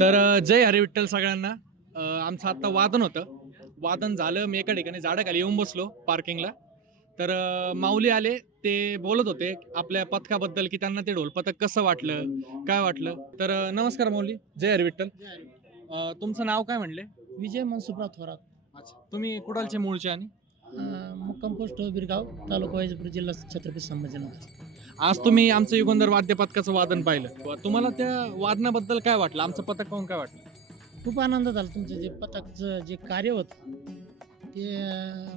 तर जय हरी विठ्ठल सगळ्यांना. आमचं आता वादन होतं. वादन झालं मी एका ठिकाणी झाडाखाली येऊन बसलो पार्किंगला तर माऊली आले ते बोलत होते आपल्या पथकाबद्दल की त्यांना ते ढोल पथक कसं वाटलं काय वाटलं? तर नमस्कार माऊली जय हरी विठ्ठल. तुमचं नाव काय म्हणले? विजय मनसुखराव थोरात. अच्छा तुम्ही कुडालचे मूळचे आणि? मुक्काम पोस्ट बिरगाव तालुका वैजापूर जिल्हा छत्रपती संभाजीनगर. आज तुम्ही आमचं युगंधर वाद्य पथकाचं वादन पाहिलं. तुम्हाला त्या वादनाबद्दल काय वाटलं? आमचं पथक पाहून काय वाटलं? खूप आनंद झाला तुमचं जे पथकचं जे कार्य होतं ते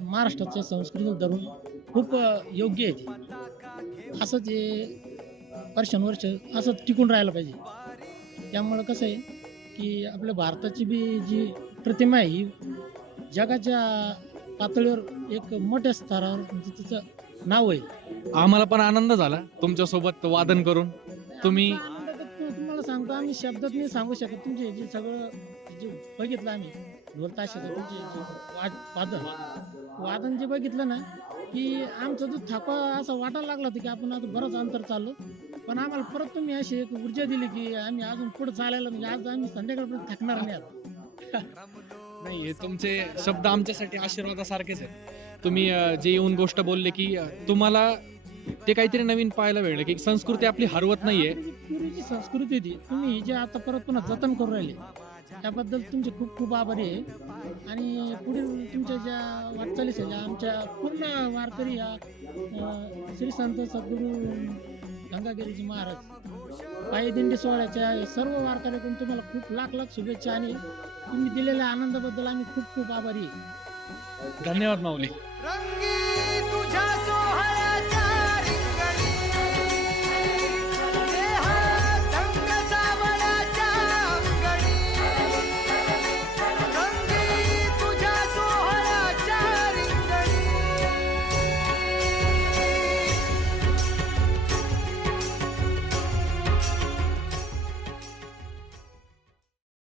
महाराष्ट्राच्या संस्कृती धरून खूप योग्य आहे ते. असंच हे वर्षानुवर्ष असंच टिकून राहायला पाहिजे. त्यामुळं कसं आहे की आपल्या भारताची बी जी प्रतिमा आहे ही जगाच्या पातळीवर एक मोठ्या स्तरावर म्हणजे तिचं नाव आहे आम्हाला पण आनंद झाला तुमच्यासोबत वादन करून. तुम्ही तु- तुम्हाला सांगतो आम्ही शब्दात नाही सांगू शकत. तुमचे जे सगळं जे बघितलं आम्ही ढोल ताशाचं तुमचे जे वाद वादन. वादन जे बघितलं ना की आमचा जो थकवा असा वाटायला लागला होता की आपण आता बरंच अंतर चाललो. पण आम्हाला परत तुम्ही अशी एक ऊर्जा दिली की आम्ही अजून पुढे चालायला म्हणजे आज आम्ही संध्याकाळपर्यंत थकणार नाही आता. नाही हे तुमचे शब्द आमच्यासाठी आशीर्वादासारखेच आहेत. तुम्ही जे येऊन गोष्ट बोलले की तुम्हाला ते काहीतरी नवीन पाहायला भेटलं की संस्कृती आपली हरवत नाहीये. पूर्वीची संस्कृती होती. तुम्ही जे आता परत पुन्हा जतन करून राहिले त्याबद्दल तुमचे खूप खूप आभारी आहे. आणि पुढील तुमच्या ज्या वाटचाली ज्या आमच्या पूर्ण वारकरी या अं, श्री संत सद्गुरू गंगागिरीजी महाराज. पायी दिंडी सोहळ्याच्या या सर्व वारकऱ्याकडून तुम्हाला खूप लाख लाख शुभेच्छा आणि तुम्ही दिलेल्या आनंदाबद्दल आम्ही खूप खूप आभारी आहे. धन्यवाद माऊली. रंगी